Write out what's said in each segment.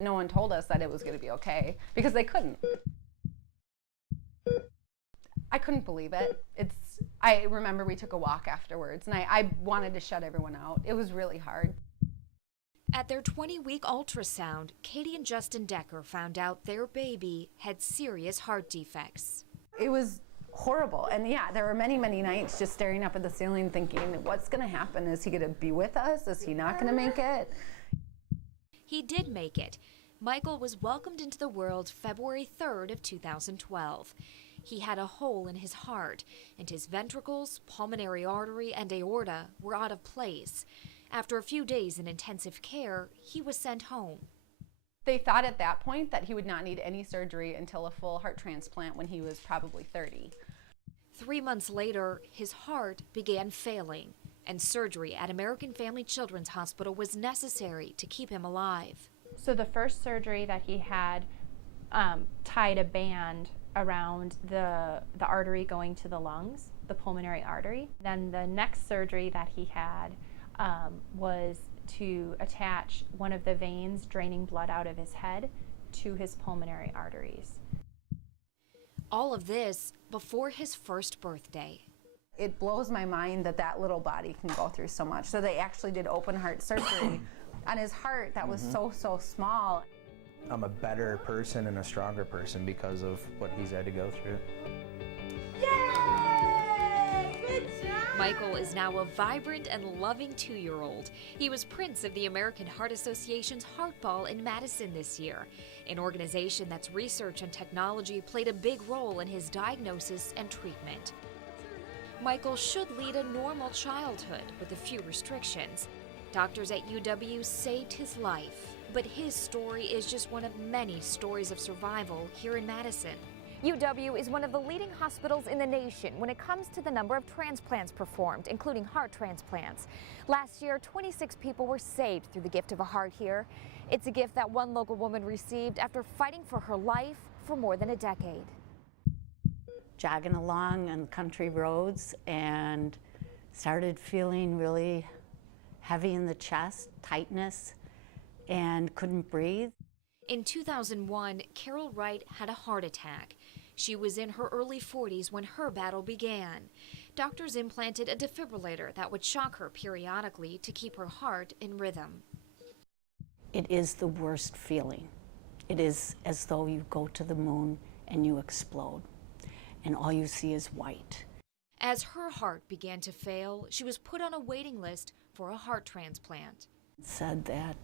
No one told us that it was going to be okay because they couldn't. I couldn't believe it. I remember we took a walk afterwards and I wanted to shut everyone out. It was really hard. At their 20-week ultrasound, Katie and Justin Decker found out their baby had serious heart defects. It was horrible. And yeah, there were many, many nights just staring up at the ceiling thinking, what's going to happen? Is he going to be with us? Is he not going to make it? He did make it. Michael was welcomed into the world February 3rd of 2012. He had a hole in his heart, and his ventricles, pulmonary artery, and aorta were out of place. After a few days in intensive care, he was sent home. They thought at that point that he would not need any surgery until a full heart transplant when he was probably 30. 3 months later, his heart began failing, and surgery at American Family Children's Hospital was necessary to keep him alive. So the first surgery that he had tied a band around the artery going to the lungs, the pulmonary artery. Then the next surgery that he had was to attach one of the veins draining blood out of his head to his pulmonary arteries. All of this before his first birthday. It blows my mind that that little body can go through so much. So they actually did open heart surgery on his heart that was so small. I'm a better person and a stronger person because of what he's had to go through. Yay! Good job! Michael is now a vibrant and loving 2-year-old. He was Prince of the American Heart Association's Heart Ball in Madison this year, an organization that's research and technology played a big role in his diagnosis and treatment. Michael should lead a normal childhood with a few restrictions. Doctors at UW saved his life, but his story is just one of many stories of survival here in Madison. UW is one of the leading hospitals in the nation when it comes to the number of transplants performed, including heart transplants. Last year, 26 people were saved through the gift of a heart here. It's a gift that one local woman received after fighting for her life for more than a decade. Jogging along on country roads and started feeling really heavy in the chest, tightness, and couldn't breathe. In 2001, Carol Wright had a heart attack. She was in her early 40s when her battle began. Doctors implanted a defibrillator that would shock her periodically to keep her heart in rhythm. It is the worst feeling. It is as though you go to the moon and you explode, and all you see is white. As her heart began to fail, she was put on a waiting list for a heart transplant. It said that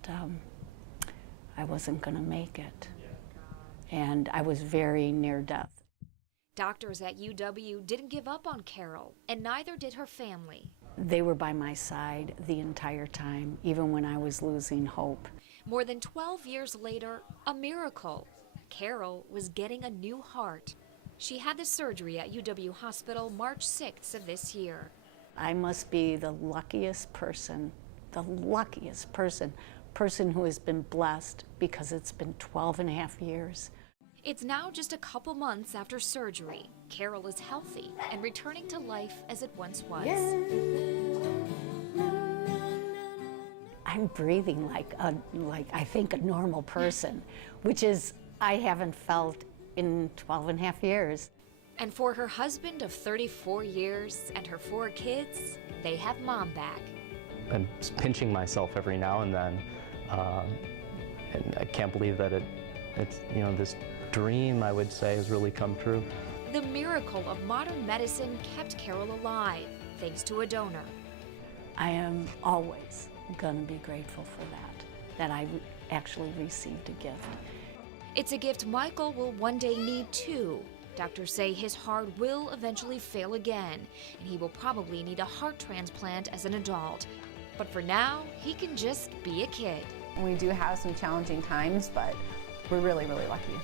I wasn't going to make it, and I was very near death. Doctors at UW didn't give up on Carol, and neither did her family. They were by my side the entire time, even when I was losing hope. More than 12 years later, a miracle. Carol was getting a new heart. She had the surgery at UW Hospital March 6th of this year. I must be the luckiest person who has been blessed, because it's been 12 and a half years. It's now just a couple months after surgery. Carol is healthy and returning to life as it once was. I'm breathing like I think a normal person, which is I haven't felt in 12 and a half years. And for her husband of 34 years and her 4 kids, they have Mom back. I'm pinching myself every now and then, and I can't believe that it's this dream, I would say, has really come true. The miracle of modern medicine kept Carol alive, thanks to a donor. I am always going to be grateful for that I actually received a gift. It's a gift Michael will one day need too. Doctors say his heart will eventually fail again, and he will probably need a heart transplant as an adult. But for now, he can just be a kid. We do have some challenging times, but we're really, really lucky.